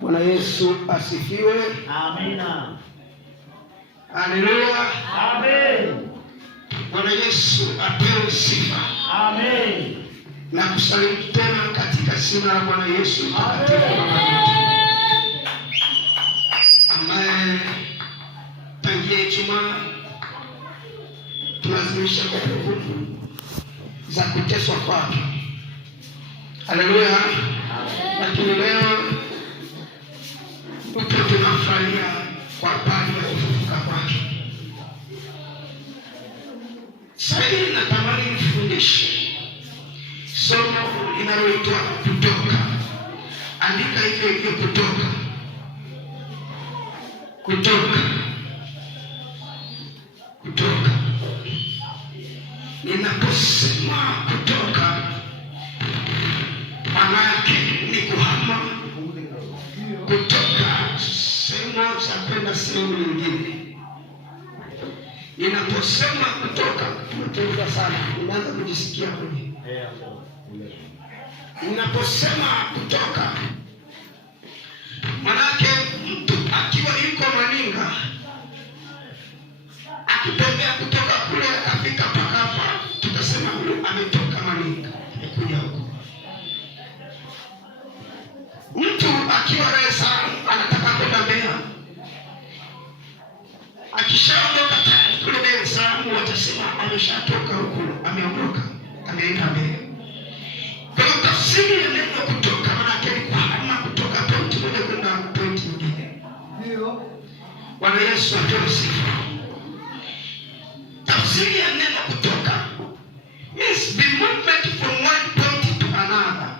Bwana Yesu asifiwe. Amina. Haleluya. Amen. Bwana Yesu apewe sifa. Amen. Na kusalimu tena katika jina la Bwana Yesu mtakatifu ambaye tangia Ijumaa tunazimisha kumbukumbu za kuteswa kwake. Haleluya. Lakini leo tupo tunafurahia kwa habari ya kufufuka kwake. Sasa natamani nifundishe somo linaloitwa Kutoka. Andika hivyo Kutoka. Kutoka. Kutoka. Ninaposema kutoka, maana yake ni kuhama kutoka sehemu za kwenda sehemu nyingine. Ninaposema kutoka, tumetuza sana, ninaanza kujisikia kwenye. Ninaposema kutoka, maana yake mtu akiwa yuko Maninga akitembea kutoka kule akafika mpaka hapa, tutasema huyu ametoka Maninga, amekuja huko. Mtu akiwa Dar es Salaam anataka kwenda Mbeya, akishaondoka kule Dar es Salaam watasema ameshatoka huko, ameondoka, ameenda Mbeya. Kwa hiyo tafsiri ya neno kutoka maana yake ni kuhama kutoka point moja kwenda point nyingine. Ndio. Bwana Yesu apewe sifa. Tafsiri ya neno kutoka means the movement from one point to another.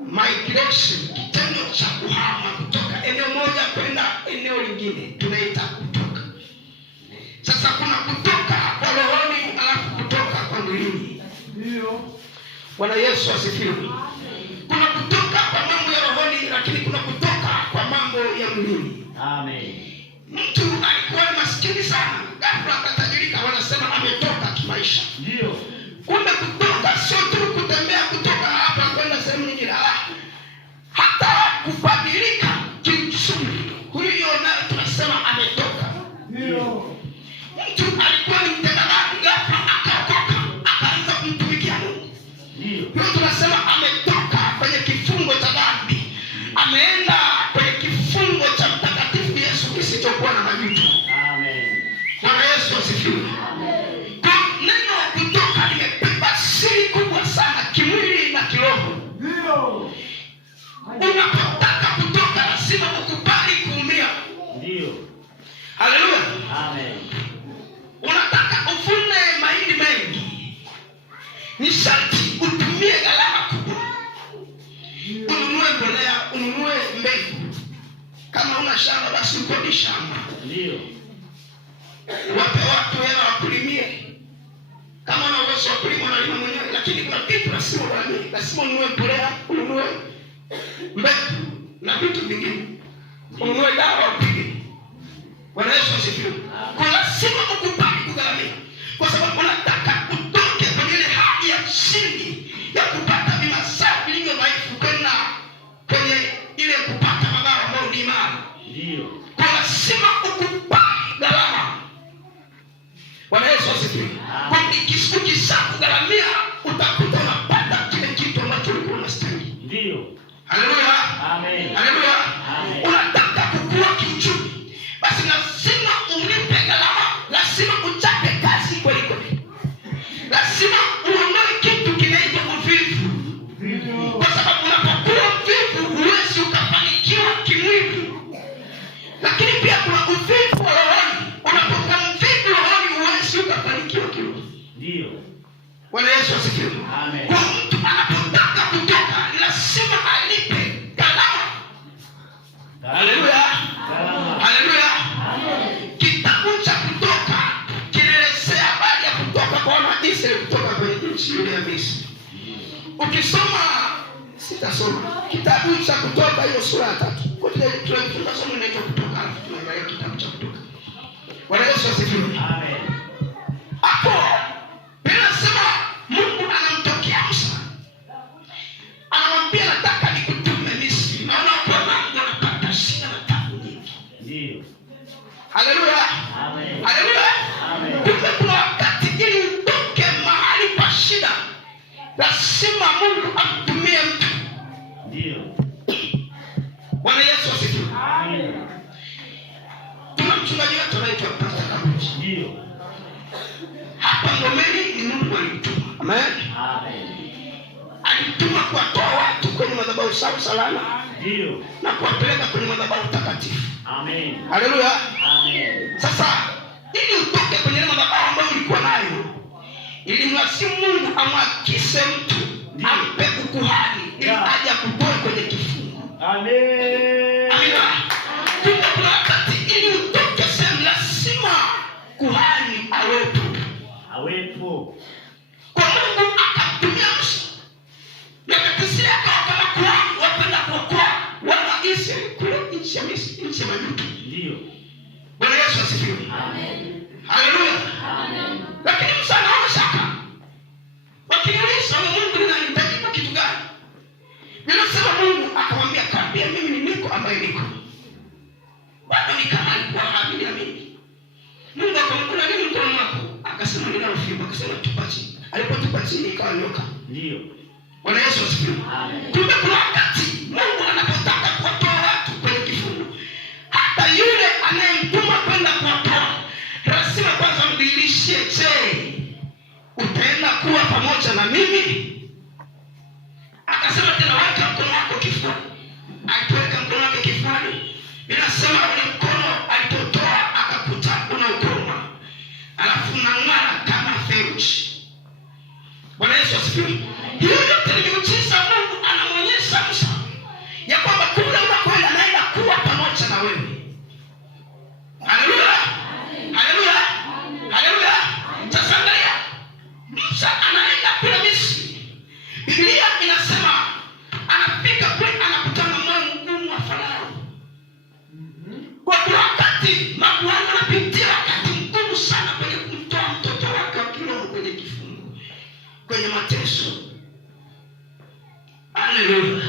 Migration, kitendo cha kuhama kutoka eneo moja kwenda eneo lingine tunaita kutoka. Sasa kuna kutoka kwa rohoni alafu kutoka kwa mwilini. Ndio. Bwana Yesu asifiwe. Kuna kutoka kwa mambo ya rohoni, lakini kuna kutoka kwa mambo ya mwilini. Amen. Mtu alikuwa maskini sana, ghafla akatajirika, wanasema ametoka kimaisha. Ndio. Kumbe kutoka sio tu kutembea kutoka hapa kwenda sehemu nyingine, hata kubadilika kiuchumi. Huyo naye tunasema ametoka. Ndio. Mtu alikuwa ni mtendaji, ghafla akaokoka, akaanza kumtumikia Mungu. Ndio. Huyo tunasema ametoka kwenye kifungo cha dhambi, ameenda kwenye kifungo cha mtakatifu Yesu kisichokuwa na majuto. Amen. Bwana Yesu asifiwe. Amen. Kwa neno kutoka limebeba siri kubwa sana kimwili na kiroho. Ndio. Unapotaka kutoka lazima ukubali kuumia. Ndio. Haleluya. Amen. Unataka ufune mahindi mengi, ni sharti utumie gharama kubwa. Ununue mbolea, ununue mbegu. Kama una shamba basi ukodi shamba. Ndio. Wape watu hela wakulimie. Kama una uwezo wa kulima unalima mwenyewe, lakini kuna vitu lazima uanue. Lazima ununue mbolea, ununue mbegu na vitu vingine. Ununue dawa upige. Bwana Yesu asifiwe. Kwa lazima ukubali kugharamia, kwa sababu unataka utoke kwenye ile hali ya chini ya kupata vimazao vilivyo dhaifu kwenda kwenye ile kupata mazao ambayo ni imara. Ndio. Kwa lazima ukubali gharama. Bwana Yesu asifiwe. Kwa ukishakugharamia utakuta unapata kile kitu ambacho ulikuwa unastahili. Ndio. Haleluya. Amen. Haleluya. Unataka kukua kiuchumi, basi lazima ulipe gharama, lazima uchape kazi kweli kweli. Lazima uondoe kitu kinaitwa uvivu. Kwa sababu unapokuwa mvivu huwezi ukafanikiwa kimwili. Lakini pia kuna uvivu wa rohoni. Unapokuwa mvivu rohoni huwezi ukafanikiwa kimwili. Ndio. Bwana Yesu asifiwe. Amen. Kwa mtu anapotaka kutoka lazima alipe gharama. Haleluya. Haleluya. Kitabu cha Kutoka kinaelezea habari ya kutoka kwa Wanaisraeli kutoka kwenye nchi ile ya Misri. Ukisoma, sitasoma kitabu cha Kutoka hiyo sura ya 3. Kwa hiyo tunasoma inaitwa Kutoka, alafu tunaangalia kitabu cha Kutoka. Bwana Yesu asifiwe. Amen. Hapo Biblia inasema Mungu anamtokea Musa, anamwambia nataka nikutume Misri. Naona Haleluya. Amen. Haleluya. Amen. Kumbe kuna wakati ili utoke mahali pa shida, lazima Mungu amtumie mtu. Ndio. Bwana Yesu asifiwe. Amen. Tuna mchungaji wetu anaitwa Pastor Kabuchi. Ndio. Hapa Ngomeni ni Mungu alimtuma. Amen. Amen. Alimtuma kuwatoa watu kwenye madhabahu salama. Ndio. Na kuwapeleka kwenye madhabahu takatifu. Amen. Haleluya. Amen. Sasa ili utoke kwenye madhabahu ambayo ulikuwa nayo, ili mlasimu Mungu amwakise mtu, ampe ukuhani ili aje akutoe kwenye kifungo. Amen. Amina. Kuna wakati ili utoke sehemu lazima kuhani awepo. Awepo. Kwa Mungu akamtumia Musa. Yakatisia kama kuhani wapenda kuokoa wana Israeli kule nchi ya Misri, nchi ya Majuto. Ndio. Bwana Yesu asifiwe. Amen. Haleluya. Amen. Lakini Musa anaona shaka. Wakiuliza Mungu ninahitaji kitu gani? Ninasema Mungu akamwambia kaambia mimi ni niko ambaye niko. Bado ni kama alikuwa haamini na mimi. Mungu akamwambia nini mkono wako? Akasema ninao fimbo. Akasema tupa chini. Alipotupa chini ikawa nyoka. Ndio. Bwana Yesu asifiwe. Amen. Kumbe kuna wakati Mungu anapotaka kuwatoa watu kwenye kifungo, hata yule anayemtuma kwenda kuwatoa lazima kwanza mdhihirishie, je, utaenda kuwa pamoja na mimi? Akasema tena weka mkono wako kifuani. Akaweka mkono wake kifuani. Ninasema ule mkono alipotoa akakuta una ukoma, alafu unang'ara kama theluji. Bwana Yesu asifiwe. Hiyo yote ni miujiza Mungu anamwonyesha Musa ya kwamba kule unakwenda naenda kuwa pamoja na wewe. Haleluya. Haleluya. Haleluya. Sasa angalia, Musa anaenda kule Misri. Biblia inasema anafika kule anakutana na moyo mgumu wa Farao. Kwa wakati makuhani wanapitia wakati mgumu sana kwenye kumtoa mtoto wake wa kiroho kwenye kifungo, kwenye mateso. Haleluya.